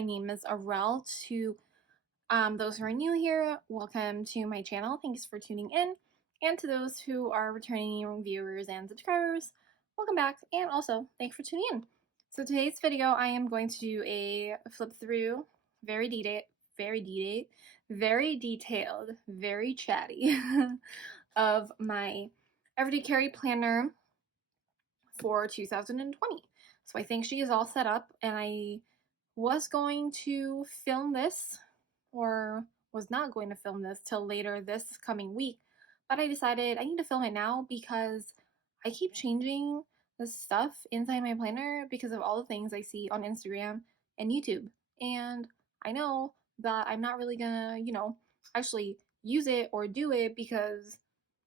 My name is Arel. To those who are new here, welcome to my channel. Thanks for tuning in. And to those who are returning viewers and subscribers, welcome back. And also, thanks for tuning in. So today's video, I am going to do a flip through, very detailed, very chatty of my everyday carry planner for 2020. So I think she is all set up, and I was going to film this, or was not going to film this till later this coming week, but I decided I need to film it now because I keep changing the stuff inside my planner because of all the things I see on Instagram and YouTube. And I know that I'm not really gonna, actually use it or do it because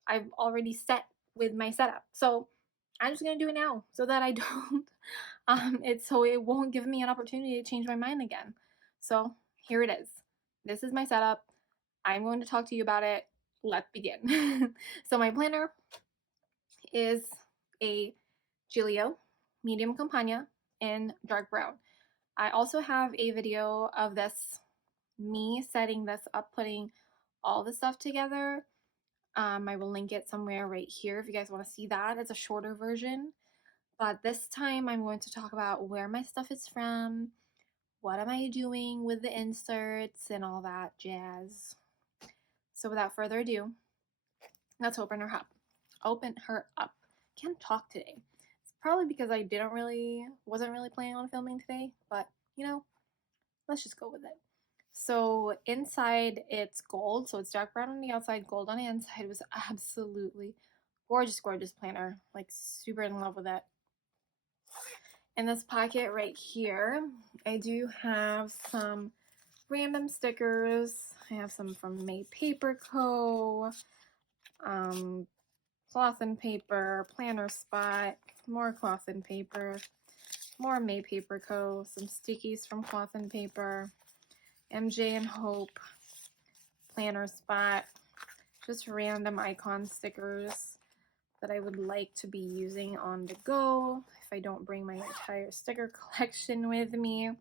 I've already set with my setup. So I'm just gonna do it now so that I don't so it won't give me an opportunity to change my mind again. So here it is. This is my setup. I'm going to talk to you about it. Let's begin. So my planner is a Gillio medium Compagna in dark brown. I also have a video of this, me setting this up, putting all the stuff together. I will link it somewhere right here if you guys want to see that. It's a shorter version. But this time I'm going to talk about where my stuff is from, what am I doing with the inserts, and all that jazz. So without further ado, let's open her up. Can't talk today. It's probably because I wasn't really planning on filming today, but let's just go with it. So inside it's gold, so it's dark brown on the outside, gold on the inside. It was absolutely gorgeous planner. Like super in love with it. In this pocket right here, I do have some random stickers. I have some from May Paper Co., cloth and paper, planner spot, more cloth and paper, more May Paper Co., some stickies from cloth and paper, MJ and Hope, planner spot, just random icon stickers that I would like to be using on the go if I don't bring my entire sticker collection with me.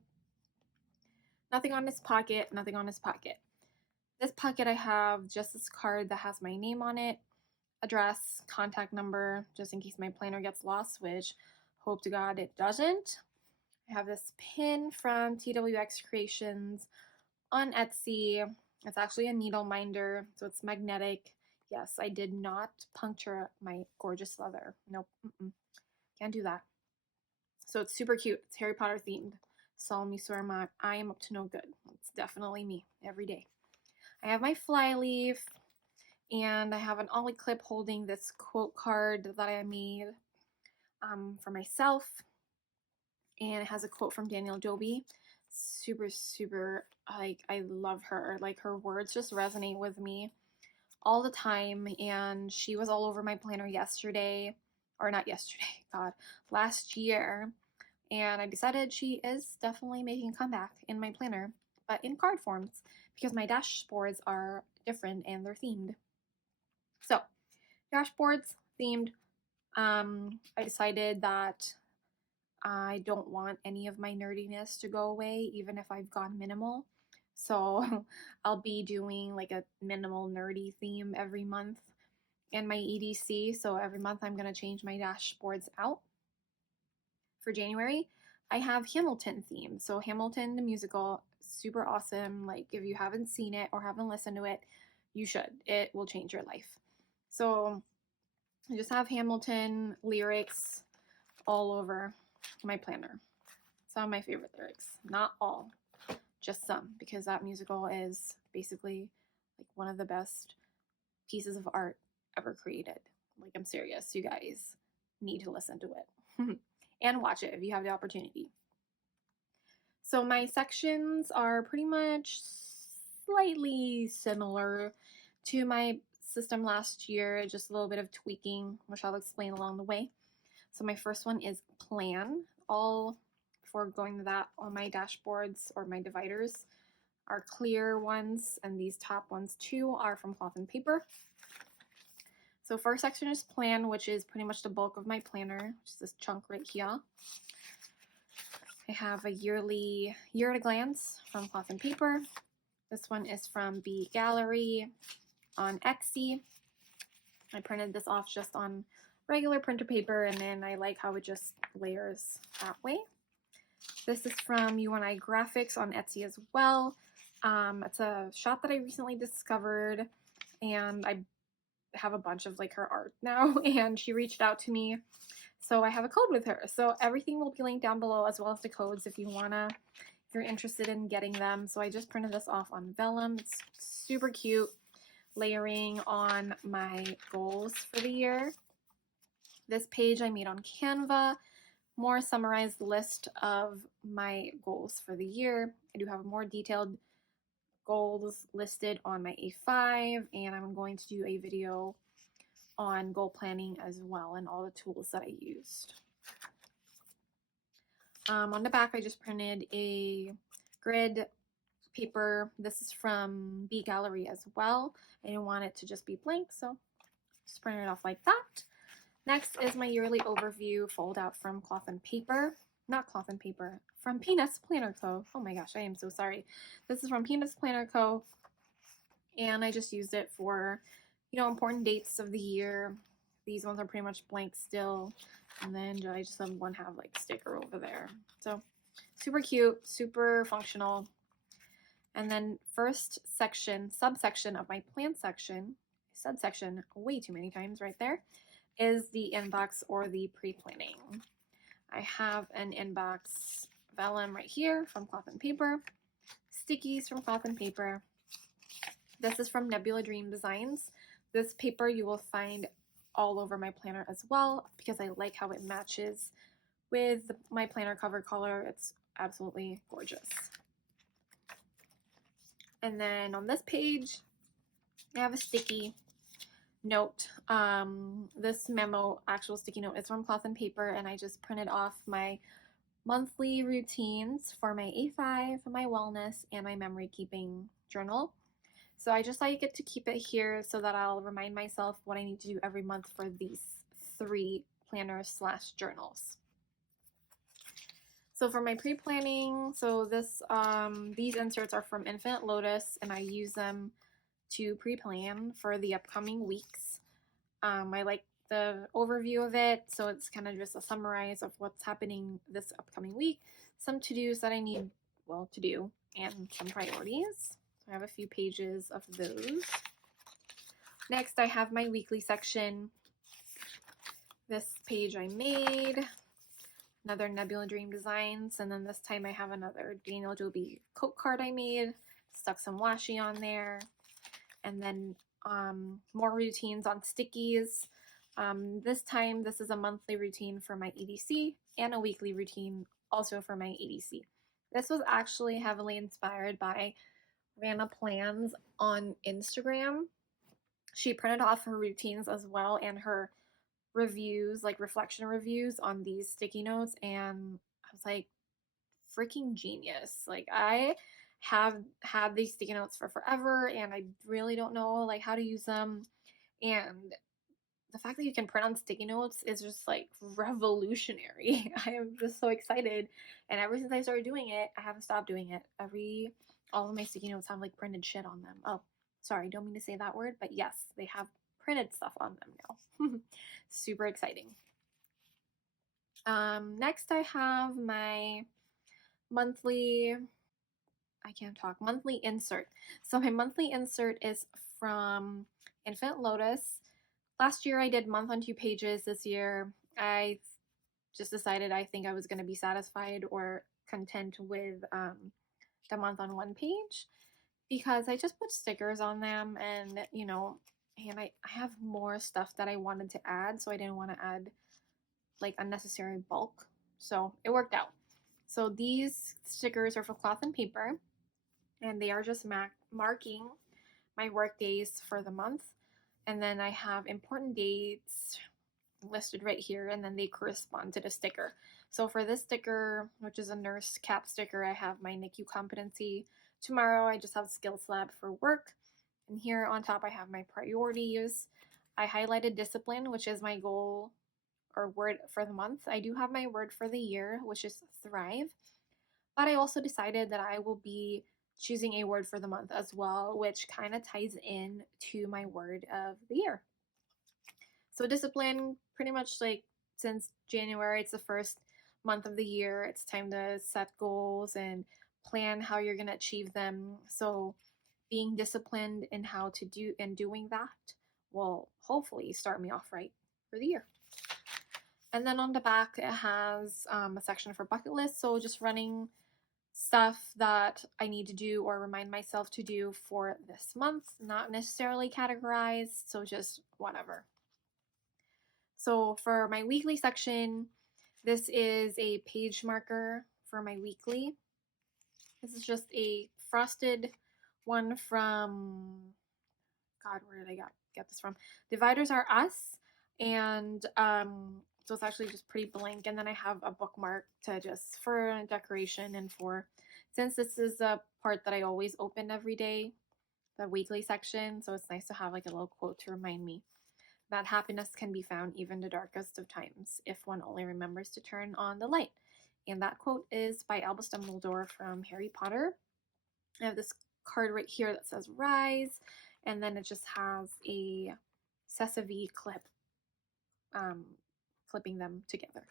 Nothing on this pocket, nothing on this pocket. This pocket I have just this card that has my name on it, address, contact number, just in case my planner gets lost, which hope to God it doesn't. I have this pin from TWxCreations on Etsy. It's actually a needle minder, so it's magnetic. Yes, I did not puncture my gorgeous leather. Nope, can't do that. So it's super cute. It's Harry Potter themed. Solemnly swear I am up to no good. It's definitely me every day. I have my flyleaf, and I have an ollie clip holding this quote card that I made for myself, and it has a quote from Daniel Dobie. Super, like, I love her. Like, her words just resonate with me all the time, and she was all over my planner yesterday, or not yesterday, God, last year, and I decided she is definitely making a comeback in my planner, but in card forms, because my dashboards are different and they're themed. So, dashboards themed. I decided that I don't want any of my nerdiness to go away, even if I've gone minimal. So I'll be doing like a minimal nerdy theme every month in my EDC. So every month I'm going to change my dashboards out. For January, I have Hamilton theme. So Hamilton, the musical, super awesome. Like, if you haven't seen it or haven't listened to it, you should. It will change your life. So I just have Hamilton lyrics all over my planner. Some of my favorite lyrics. Not all, just some, because that musical is basically like one of the best pieces of art ever created. Like, I'm serious. You guys need to listen to it and watch it if you have the opportunity. So my sections are pretty much slightly similar to my system last year, just a little bit of tweaking, which I'll explain along the way. So my first one is plan. All, before going to that, all my dashboards or my dividers are clear ones, and these top ones too are from cloth and paper. So first section is plan, which is pretty much the bulk of my planner, which is this chunk right here. I have a year at a glance from Cloth and Paper. This one is from bGalleri on Etsy. I printed this off just on regular printer paper, and then I like how it just layers that way. This is from UNI Graphics on Etsy as well. It's a shop that I recently discovered, and I have a bunch of like her art now, and she reached out to me, so I have a code with her. So everything will be linked down below, as well as the codes if you're interested in getting them. So I just printed this off on vellum. It's super cute, layering on my goals for the year. This page I made on Canva, more summarized list of my goals for the year. I do have more detailed goals listed on my A5, and I'm going to do a video on goal planning as well and all the tools that I used. On the back, I just printed a grid paper. This is from bGalleri as well. I didn't want it to just be blank, so just print it off like that. Next is my yearly overview fold out from Cloth and Paper. Not Cloth and Paper, from Peanuts Planner Co. Oh my gosh, I am so sorry. This is from Peanuts Planner Co. And I just used it for, important dates of the year. These ones are pretty much blank still. And then I just have one like sticker over there. So super cute, super functional. And then first subsection of my plan section, subsection way too many times right there, is the inbox or the pre-planning. I have an inbox vellum right here from Cloth and Paper, stickies from Cloth and Paper. This is from Nebula Dream Designs. This paper you will find all over my planner as well, because I like how it matches with my planner cover color. It's absolutely gorgeous. And then on this page, I have a sticky note. This memo, actual sticky note, is from Cloth and Paper, and I just printed off my monthly routines for my A5, my wellness, and my memory keeping journal. So I just like it to keep it here so that I'll remind myself what I need to do every month for these 3 planners / journals. So for my pre-planning, so these inserts are from Infinite Lotus, and I use them to pre-plan for the upcoming weeks. I like the overview of it, so it's kind of just a summarize of what's happening this upcoming week, some to-dos that I need, to do, and some priorities. So I have a few pages of those. Next, I have my weekly section. This page I made, another Nebula Dream Designs, and then this time I have another Daniel Joby coat card I made, stuck some washi on there, and then more routines on stickies. This time, this is a monthly routine for my EDC and a weekly routine also for my EDC. This was actually heavily inspired by Vanna Plans on Instagram. She printed off her routines as well and her reviews, like reflection reviews on these sticky notes, and I was like, freaking genius. Like, I have had these sticky notes for forever, and I really don't know like how to use them, and the fact that you can print on sticky notes is just like revolutionary. I am just so excited, and ever since I started doing it, I haven't stopped doing it. All of my sticky notes have like printed shit on them. Oh, sorry, don't mean to say that word, but yes, they have printed stuff on them now. Super exciting. Next I have my monthly insert. So my monthly insert is from Infinite Lotus. Last year I did month on 2 pages. This year I just decided I think I was going to be satisfied or content with the month on 1 page, because I just put stickers on them, and and I have more stuff that I wanted to add, so I didn't want to add like unnecessary bulk, so it worked out. So these stickers are for Cloth and Paper, and they are just marking my work days for the month, and then I have important dates listed right here, and then they correspond to the sticker. So for this sticker, which is a nurse cap sticker, I have my NICU competency. Tomorrow I just have skills lab for work, and here on top I have my priorities. I highlighted discipline, which is my goal or word for the month. I do have my word for the year, which is thrive. But I also decided that I will be choosing a word for the month as well, which kind of ties in to my word of the year. So discipline, pretty much like since January, it's the first month of the year. It's time to set goals and plan how you're going to achieve them. So being disciplined in how to do and doing that will hopefully start me off right for the year. And then on the back, it has a section for bucket list. So just running stuff that I need to do or remind myself to do for this month, not necessarily categorized, so just whatever. So for my weekly section, this is a page marker for my weekly. This is just a frosted one from, God, where did I get this from? Dividers Are Us. And so it's actually just pretty blank. And then I have a bookmark to just for decoration and for, since this is a part that I always open every day, the weekly section. So it's nice to have like a little quote to remind me that happiness can be found even in the darkest of times if one only remembers to turn on the light. And that quote is by Albus Dumbledore from Harry Potter. I have this card right here that says Rise, and then it just has a Sessa Vee clip clipping them together.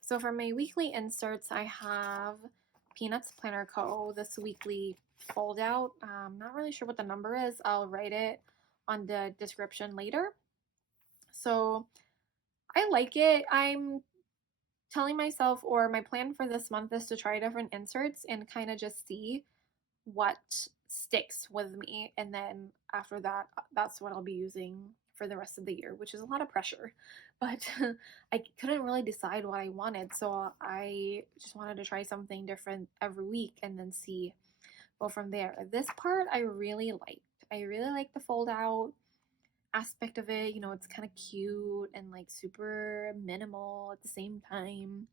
So for my weekly inserts, I have Peanuts Planner Co. This weekly fold out. I'm not really sure what the number is. I'll write it on the description later. So I like it. I'm telling myself, or my plan for this month is to try different inserts and kind of just see what sticks with me. And then after that, that's what I'll be using for the rest of the year, which is a lot of pressure. But I couldn't really decide what I wanted. So I just wanted to try something different every week and then go from there. This part I really liked. I really like the fold out aspect of it. You know, it's kind of cute and like super minimal at the same time.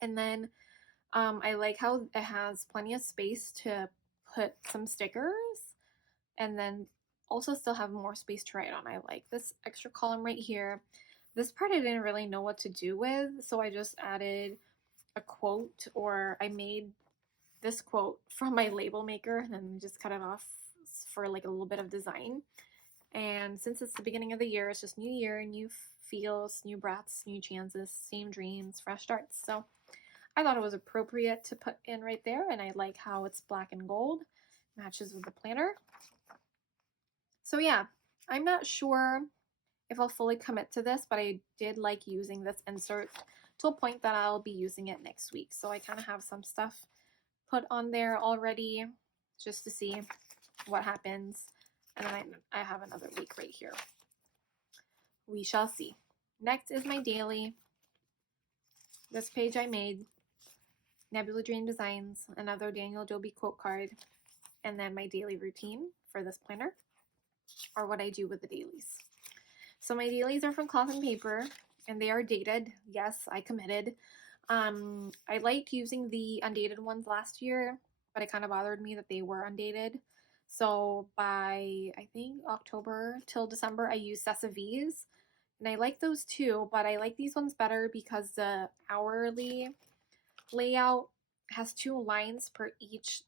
And then I like how it has plenty of space to put some stickers and then also still have more space to write on. I like this extra column right here. This part I didn't really know what to do with, so I just added a quote, or I made this quote from my label maker and then just cut it off for like a little bit of design. And since it's the beginning of the year, it's just new year, new feels, new breaths, new chances, same dreams, fresh starts. So I thought it was appropriate to put in right there, and I like how it's black and gold, matches with the planner. So yeah, I'm not sure if I'll fully commit to this, but I did like using this insert to a point that I'll be using it next week. So I kind of have some stuff put on there already just to see what happens. And then I have another week right here. We shall see. Next is my daily. This page I made. Nebula Dream Designs, another Daniel Dobie quote card, and then my daily routine for this planner, or what I do with the dailies. So my dailies are from cloth and paper, and they are dated. Yes, I committed. I liked using the undated ones last year, but it kind of bothered me that they were undated. So by, I think, October till December, I used Sessa Vee's, and I like those too, but I like these ones better because the hourly layout has 2 lines per each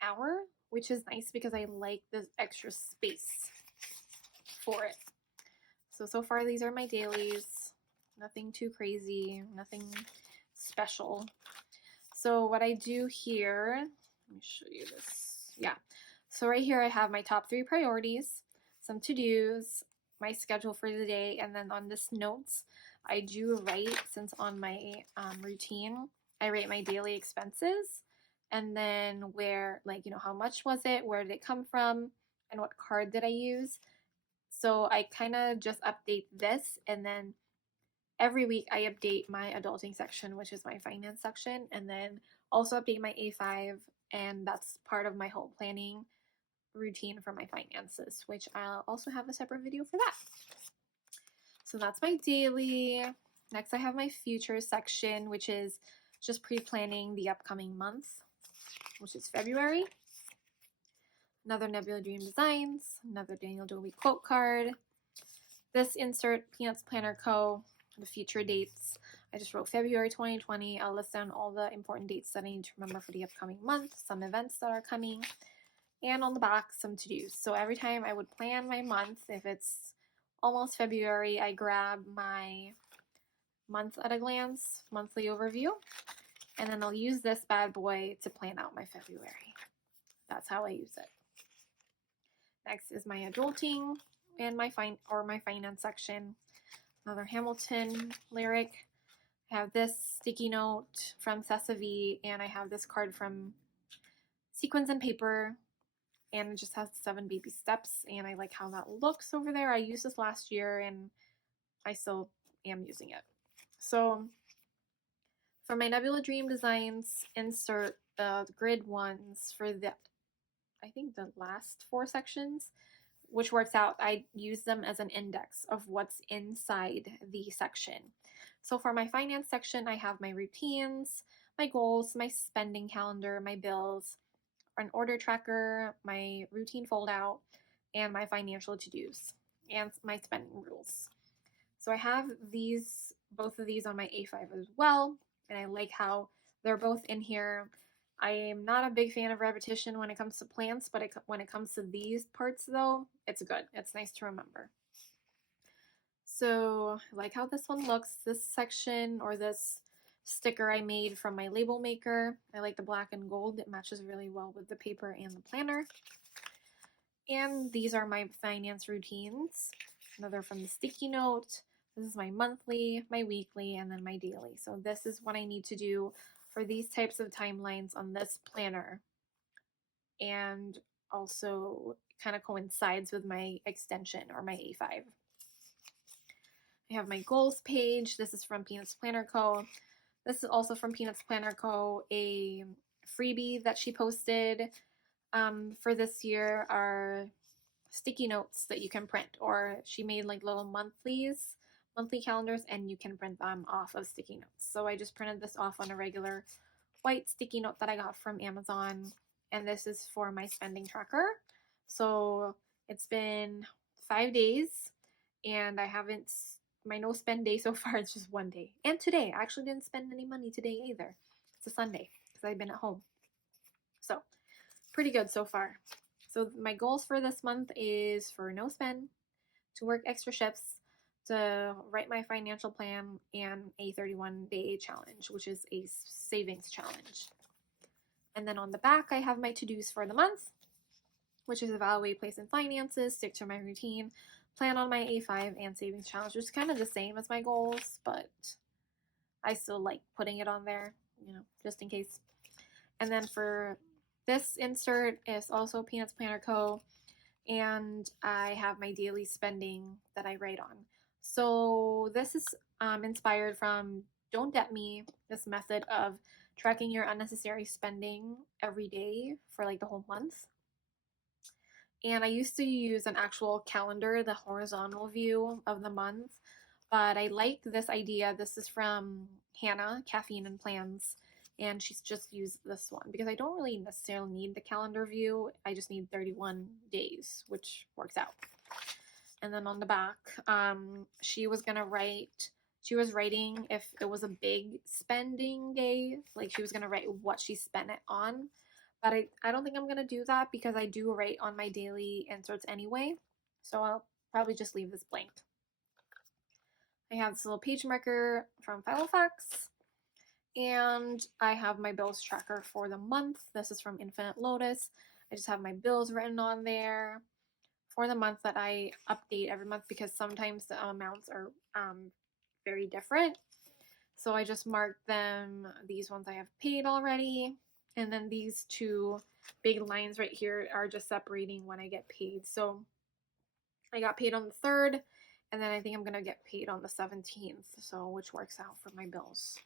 hour, which is nice because I like this extra space for it. So far these are my dailies. Nothing too crazy, nothing special. So what I do here, let me show you this. Yeah. So right here I have my top 3 priorities, some to-dos, my schedule for the day, and then on this notes, I do write, since on my routine, I write my daily expenses, and then where, like, you know, how much was it, where did it come from, and what card did I use. So I kind of just update this, and then every week I update my adulting section, which is my finance section, and then also update my A5, and that's part of my whole planning routine for my finances, which I'll also have a separate video for that. So that's my daily. Next I have my future section, which is just pre-planning the upcoming month, which is February. Another Nebula Dream Designs, another Daniel Dobie quote card. This insert, Peanuts Planner Co. the future dates. I just wrote February 2020. I'll list down all the important dates that I need to remember for the upcoming month, some events that are coming, and on the back, some to-dos. So every time I would plan my month, if it's almost February, I grab my month at a glance, monthly overview, and then I'll use this bad boy to plan out my February. That's how I use it. Next is my adulting and my finance section. Another Hamilton lyric. I have this sticky note from Sessa Vee, and I have this card from Sequins and Paper, and it just has 7 baby steps, and I like how that looks over there. I used this last year, and I still am using it. So for my Nebula Dream Designs, insert the grid ones for I think the last 4 sections, which works out. I use them as an index of what's inside the section. So for my finance section, I have my routines, my goals, my spending calendar, my bills, an order tracker, my routine fold out, and my financial to-dos, and my spending rules. So I have both of these on my A5 as well, and I like how they're both in here. I am not a big fan of repetition when it comes to plants, but when it comes to these parts though, it's good. It's nice to remember. So I like how this one looks, this section or this sticker I made from my label maker. I like the black and gold. It matches really well with the paper and the planner. And these are my finance routines. Another from the sticky note. This is my monthly, my weekly, and then my daily. So this is what I need to do for these types of timelines on this planner. And also kind of coincides with my extension or my A5. I have my goals page. This is from Peanuts Planner Co. This is also from Peanuts Planner Co. A freebie that she posted for this year are sticky notes that you can print, or she made like little monthly calendars, and you can print them off of sticky notes. So I just printed this off on a regular white sticky note that I got from Amazon, and this is for my spending tracker. So it's been 5 days, and my no spend day so far is just 1 day. And today, I actually didn't spend any money today either. It's a Sunday because I've been at home. So pretty good so far. So my goals for this month is for no spend, to work extra shifts, to write my financial plan, and a 31-day challenge, which is a savings challenge. And then on the back, I have my to-dos for the month, which is evaluate place and finances, stick to my routine, plan on my A5, and savings challenge, which is kind of the same as my goals, but I still like putting it on there, just in case. And then for this insert is also Peanuts Planner Co. And I have my daily spending that I write on. So this is inspired from Don't Debt Me, this method of tracking your unnecessary spending every day for like the whole month. And I used to use an actual calendar, the horizontal view of the month, but I like this idea. This is from Hannah, Caffeine and Plans, and she's just used this one because I don't really necessarily need the calendar view. I just need 31 days, which works out. And then on the back, she was writing if it was a big spending day, like she was going to write what she spent it on. But I don't think I'm going to do that because I do write on my daily inserts anyway. So I'll probably just leave this blank. I have this little page marker from Filofax. And I have my bills tracker for the month. This is from Infinite Lotus. I just have my bills written on there for the month that I update every month because sometimes the amounts are very different. So I just marked them. These ones I have paid already. And then these 2 big lines right here are just separating when I get paid. So I got paid on the 3rd, and then I think I'm going to get paid on the 17th, so which works out for my bills.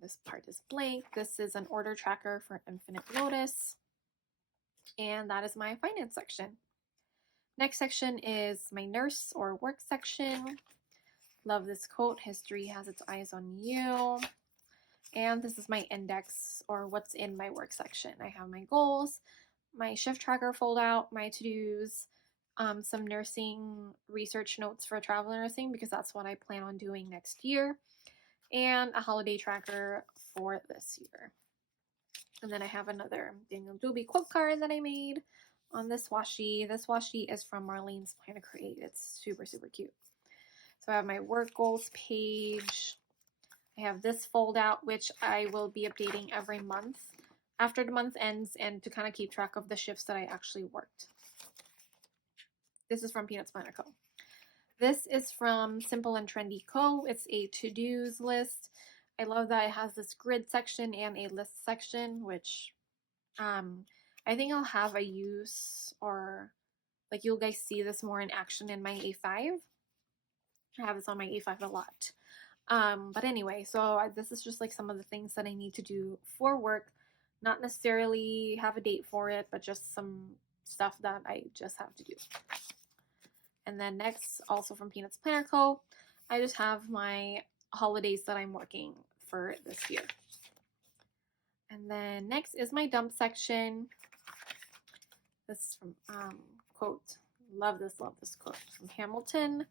This part is blank. This is an order tracker for Infinite Lotus. And that is my finance section. Next section is my nurse or work section. Love this quote, history has its eyes on you. And this is my index or what's in my work section. I have my goals, my shift tracker fold out, my to-dos, some nursing research notes for travel nursing because that's what I plan on doing next year, and a holiday tracker for this year. And then I have another Daniel Doobie quote card that I made on this washi. This washi is from Marlene's Plan to Create. It's super, super cute. So I have my work goals page. I have this fold out, which I will be updating every month after the month ends and to kind of keep track of the shifts that I actually worked. This is from Peanuts Planner Co. This is from Simple and Trendy Co. It's a to-dos list. I love that it has this grid section and a list section, which I think I'll have a use, or like you'll guys see this more in action in my A5. I have this on my A5 a lot. But anyway, so this is just like some of the things that I need to do for work. Not necessarily have a date for it, but just some stuff that I just have to do. And then next, also from Peanuts Planner Co., I just have my holidays that I'm working for this year. And then next is my dump section. This is from quote, love this quote from Hamilton.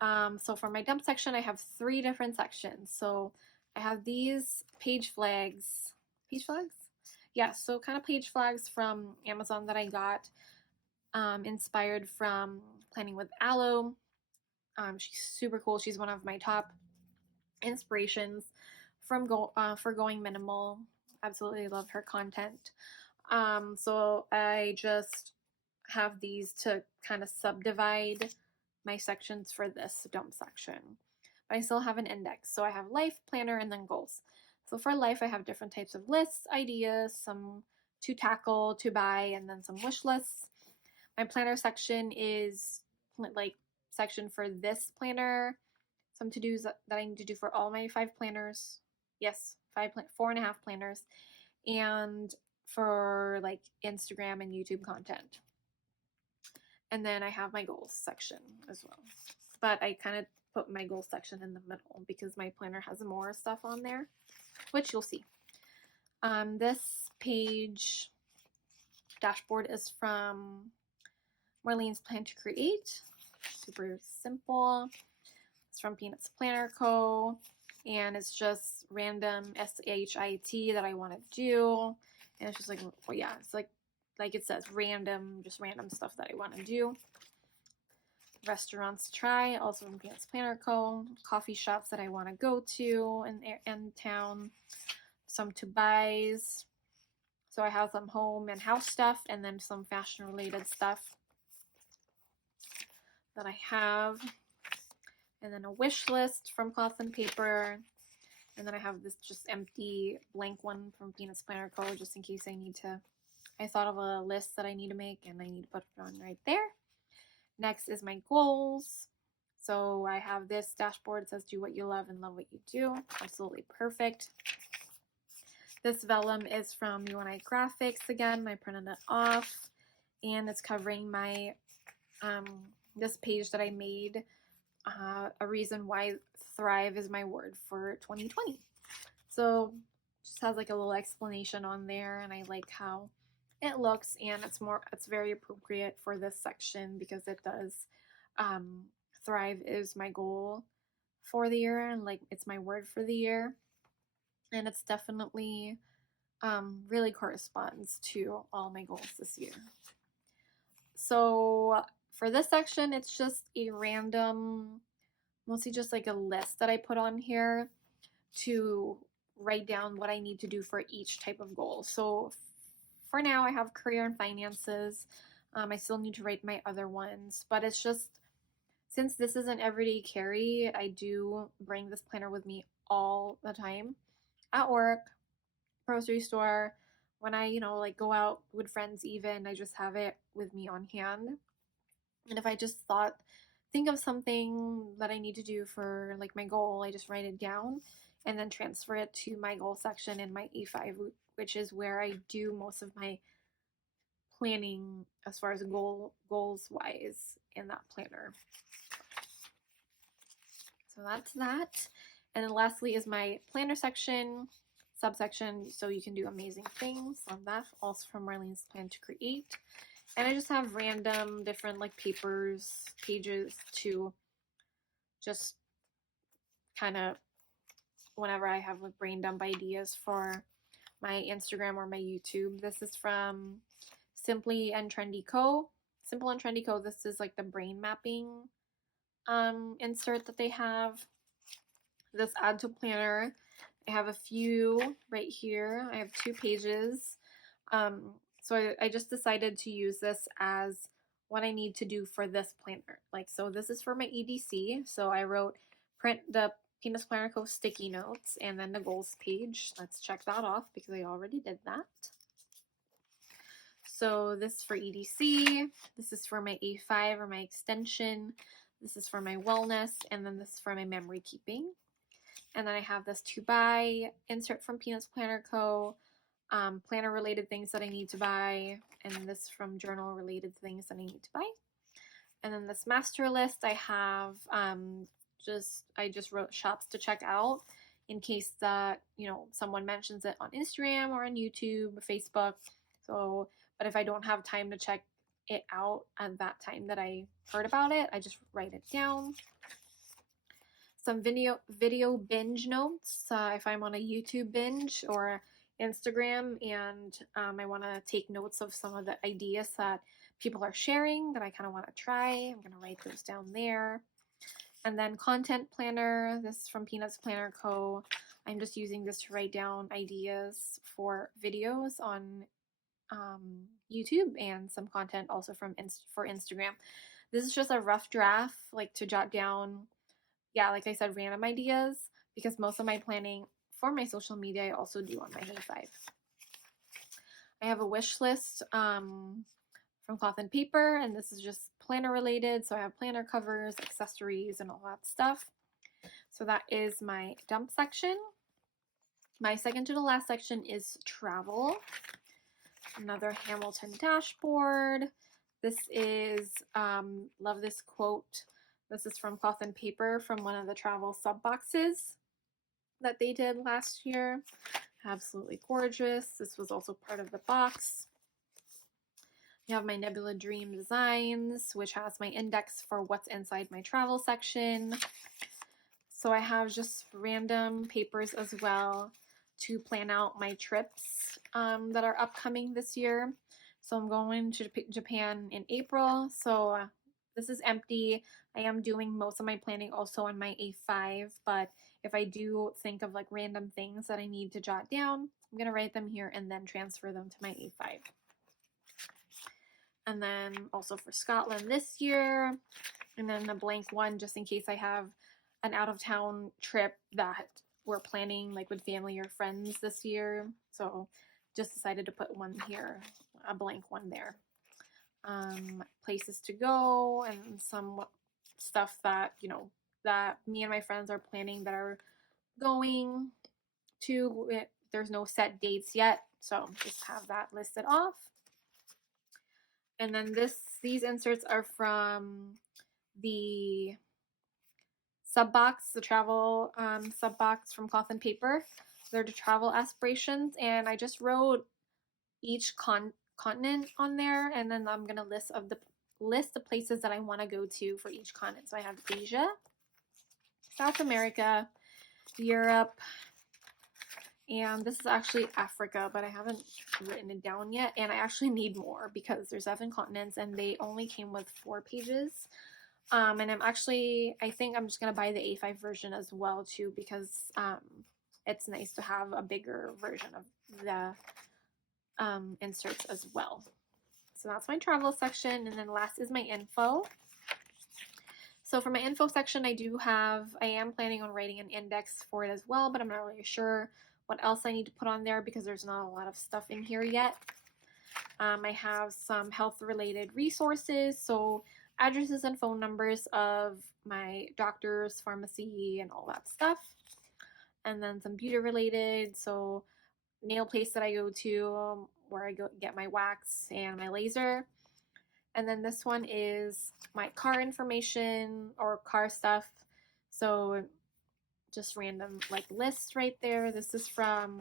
So for my dump section, I have 3 different sections. So I have these page flags. Yeah, so kind of page flags from Amazon that I got, inspired from Planning with Aloe. She's super cool. She's one of my top inspirations from for going minimal. Absolutely love her content. So I just have these to kind of subdivide my sections for this dump section. But I still have an index. So I have life, planner, and then goals. So for life, I have different types of lists, ideas, some to tackle, to buy, and then some wish lists. My planner section is like section for this planner, some to-dos that I need to do for all my 5 planners. Yes, 4.5 planners, and for like Instagram and YouTube content. And then I have my goals section as well. But I kind of put my goals section in the middle because my planner has more stuff on there, which you'll see. This page dashboard is from Marlene's Plan to Create. Super simple. It's from Peanuts Planner Co. And it's just random SHIT that I want to do. And it's just like, well, yeah, it's like it says, random, just random stuff that I want to do. Restaurants to try, also from Peanuts Planner Co. Coffee shops that I want to go to in town. Some to buys. So I have some home and house stuff, and then some fashion related stuff that I have. And then a wish list from Cloth and Paper. And then I have this just empty blank one from Peanuts Planner Co. just in case I thought of a list that I need to make and I need to put it on right there. Next is my goals. So I have this dashboard. It says do what you love and love what you do. Absolutely perfect. This vellum is from UNI Graphics again. I printed it off and it's covering my this page that I made, a reason why thrive is my word for 2020. So just has like a little explanation on there, and I like how it looks, and it's very appropriate for this section because it does thrive is my goal for the year, and like it's my word for the year, and it's definitely really corresponds to all my goals this year. So for this section, it's just a random, mostly just like a list that I put on here to write down what I need to do for each type of goal. So for now, I have career and finances. I still need to write my other ones, but it's just, since this is an everyday carry, I do bring this planner with me all the time. At work, grocery store, when I, like go out with friends even, I just have it with me on hand. And if I just think of something that I need to do for like my goal, I just write it down and then transfer it to my goal section in my A5, which is where I do most of my planning as far as goals wise in that planner. So that's that. And then lastly is my planner section, subsection, so you can do amazing things on that, also from Marlene's Plan to Create. And I just have random different like pages to just kind of whenever I have like brain dump ideas for my Instagram or my YouTube. This is from Simply and Trendy Co. Simple and Trendy Co. This is like the brain mapping insert that they have. This add to planner. I have a few right here. I have 2 pages. So I just decided to use this as what I need to do for this planner. Like, so this is for my EDC. So I wrote print the Penis Planner Co. sticky notes and then the goals page. Let's check that off because I already did that. So this is for EDC. This is for my A5 or my extension. This is for my wellness. And then this is for my memory keeping. And then I have this to buy insert from Penis Planner Co. Planner related things that I need to buy, and this from journal related things that I need to buy. And then this master list I have I just wrote shops to check out in case that, you know, someone mentions it on Instagram or on YouTube, Facebook. So, but if I don't have time to check it out at that time that I heard about it, I just write it down. Some video binge notes if I'm on a YouTube binge or Instagram and I want to take notes of some of the ideas that people are sharing that I kind of want to try. I'm going to write those down there. And then content planner. This is from Peanuts Planner Co. I'm just using this to write down ideas for videos on YouTube and some content also for Instagram. This is just a rough draft, like to jot down, yeah, like I said, random ideas, because most of my planning for my social media I also do on my A5. I have a wish list from Cloth and Paper, and this is just planner related. So I have planner covers, accessories, and all that stuff. So that is my dump section. My second to the last section is travel. Another Hamilton dashboard. This is, love this quote. This is from Cloth and Paper from one of the travel sub boxes that they did last year. Absolutely gorgeous. This was also part of the box. You have my Nebula Dream Designs, which has my index for what's inside my travel section. So I have just random papers as well to plan out my trips that are upcoming this year. So I'm going to Japan in April. So this is empty. I am doing most of my planning also on my A5, but if I do think of like random things that I need to jot down, I'm going to write them here and then transfer them to my A5. And then also for Scotland this year, and then a blank one just in case I have an out-of-town trip that we're planning like with family or friends this year. So just decided to put one here, a blank one there. Places to go and some stuff that, you know, that me and my friends are planning that are going to. There's no set dates yet, so just have that listed off. And then these inserts are from the sub box, the travel sub box from Cloth and Paper. They're the travel aspirations, and I just wrote each continent on there, and then I'm gonna list the places that I want to go to for each continent. So I have Asia, South America, Europe, and this is actually Africa, but I haven't written it down yet, and I actually need more because there's 7 continents and they only came with 4 pages. And I think I'm just gonna buy the A5 version as well too, because it's nice to have a bigger version of the inserts as well. So that's my travel section, and then last is my info. So for my info section, I am planning on writing an index for it as well, but I'm not really sure what else I need to put on there because there's not a lot of stuff in here yet. I have some health related resources, so addresses and phone numbers of my doctors, pharmacy, and all that stuff. And then some beauty related, so nail place that I go to where I go get my wax and my laser. And then this one is my car information or car stuff. So just random like lists right there. This is from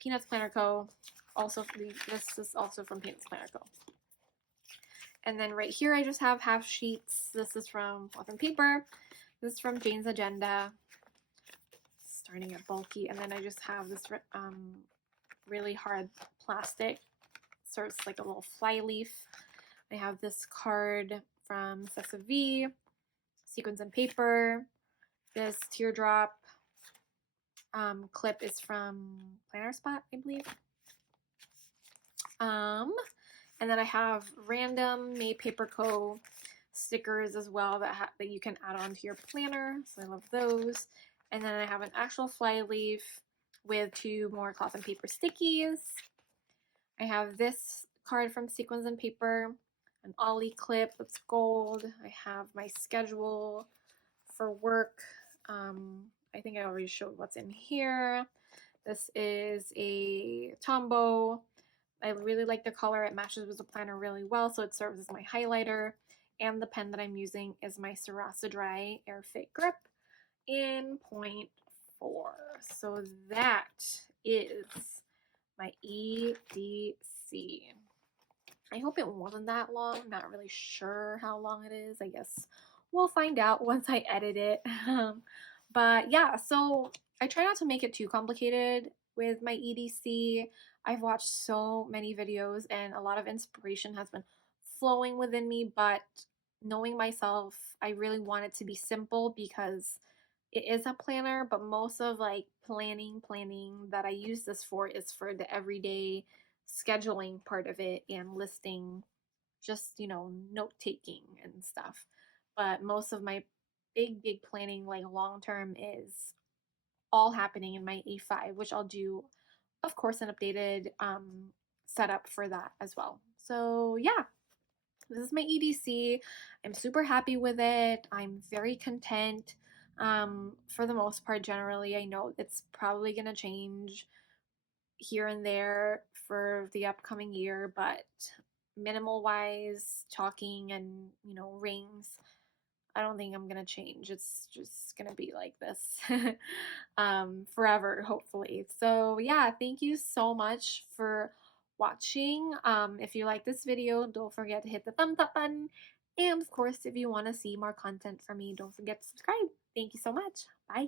Peanuts Planner Co. Also, this is also from Paintless Planner Co. And then right here, I just have half sheets. This is from Cloth and Paper. This is from Jane's Agenda. Starting to get bulky. And then I just have this really hard plastic. So it's like a little fly leaf. I have this card from Sessa Vee, Sequins and Paper. This teardrop clip is from Planner Spot, I believe. And then I have random May Paper Co. stickers as well that you can add on to your planner. So I love those. And then I have an actual fly leaf with 2 more Cloth and Paper stickies. I have this card from Sequins and Paper, an Ollie clip that's gold. I have my schedule for work. I think I already showed what's in here. This is a Tombow. I really like the color. It matches with the planner really well, so it serves as my highlighter. And the pen that I'm using is my Sarasa Dry Airfit Grip in 0.4. So that is my EDC. I hope it wasn't that long. I'm not really sure how long it is. I guess we'll find out once I edit it. But yeah, so I try not to make it too complicated with my EDC. I've watched so many videos and a lot of inspiration has been flowing within me, but knowing myself, I really want it to be simple because it is a planner, but most of like planning that I use this for is for the everyday scheduling part of it and listing, just, you know, note taking and stuff. But most of my big planning, like long term, is all happening in my A5, which I'll do, of course, an updated setup for that as well. So yeah, this is my EDC. I'm super happy with it. I'm very content. For the most part, generally, I know it's probably going to change here and there for the upcoming year, but minimal wise, chalking and, you know, rings, I don't think I'm gonna change. It's just gonna be like this forever, hopefully. So yeah, thank you so much for watching. If you like this video, don't forget to hit the thumbs up button. And of course, if you want to see more content from me, don't forget to subscribe. Thank you so much. Bye.